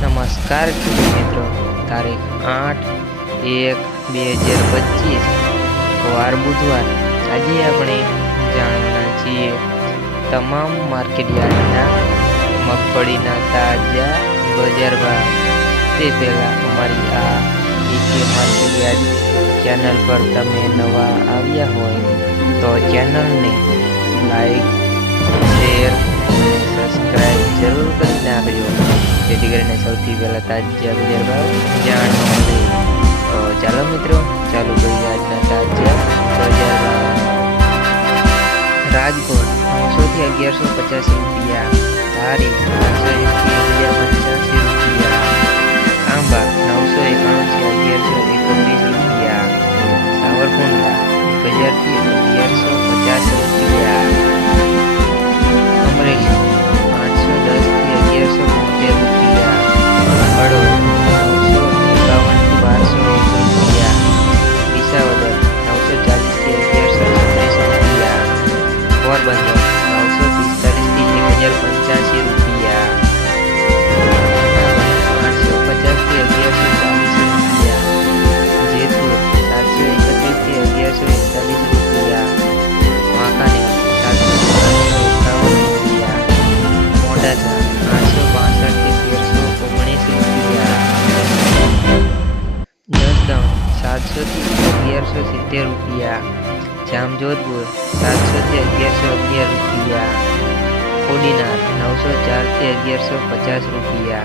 નમસ્કાર મિત્રો. તારીખ આઠ એક બે હજાર પચીસ. વાર બુધવાર. આજે આપણે જાણવાના છીએ તમામ માર્કેટ યાર્ડના મગફળીના તાજા બજાર ભાવ. તે પહેલાં અમારી આ બીજી માર્કેટ યાર્ડ ચેનલ પર તમે નવા આવ્યા હોય તો ચેનલને લાઈક જેથી કરીને સૌથી પહેલાં તાજા બજાર ભાવ જાણવા તો ચાલો મિત્રો, ચાલુ કરીએ આજના તાજા બજાર ભાવ. રાજકોટ નવસોથી અગિયારસો પચાસ રૂપિયા. ધારી નવસો એકથી એક રૂપિયા. પોરબંદર નવસો પિસ્તાલીસથી એક હજાર પંચ્યાસી રૂપિયા આઠસો પચાસથી અગિયારસો ચાલીસ રૂપિયા જેતપુર સાતસો એકત્રીસથી અગિયારસો એકતાલીસ રૂપિયા વાંકાનેર સાતસો એકાવન રૂપિયા મોડાસા આઠસો બાસઠથી તેરસો ઓગણીસ રૂપિયા સાતસો સાતસોથી અગિયારસો સિત્તેર રૂપિયા. જામજોધપુર, સાતસોથી અગિયારસો અગિયાર રૂપિયા. કોડીનાર, નવસો ચારથી અગિયારસો પચાસ રૂપિયા.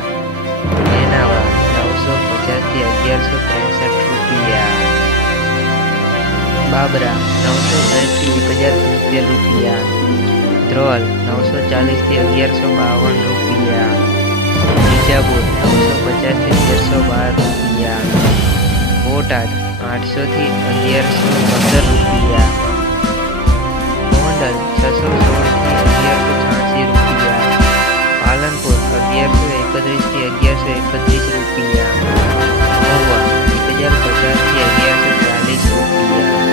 નેનાવા નવસો પચાસથી અગિયારસો ત્રેસઠ રૂપિયા. બાબરા, નવસો સાઠથી એક હજાર સિત્તેર રૂપિયા. ધ્રોલ, નવસો ચાલીસથી અગિયારસો બાવન રૂપિયા. બીજાપુર નવસો પચાસથી અગિયારસો બાર રૂપિયા. બોટાદ આઠસોથી અગિયારસો પંદર રૂપિયા. ગોંડલ છસો સોળથી અગિયારસો છ્યાસી રૂપિયા. પાલનપુર અગિયારસો એકત્રીસથી અગિયારસો એકત્રીસ રૂપિયા. મહુવા એક હજાર પચાસથી અગિયારસો ચાલીસ રૂપિયા.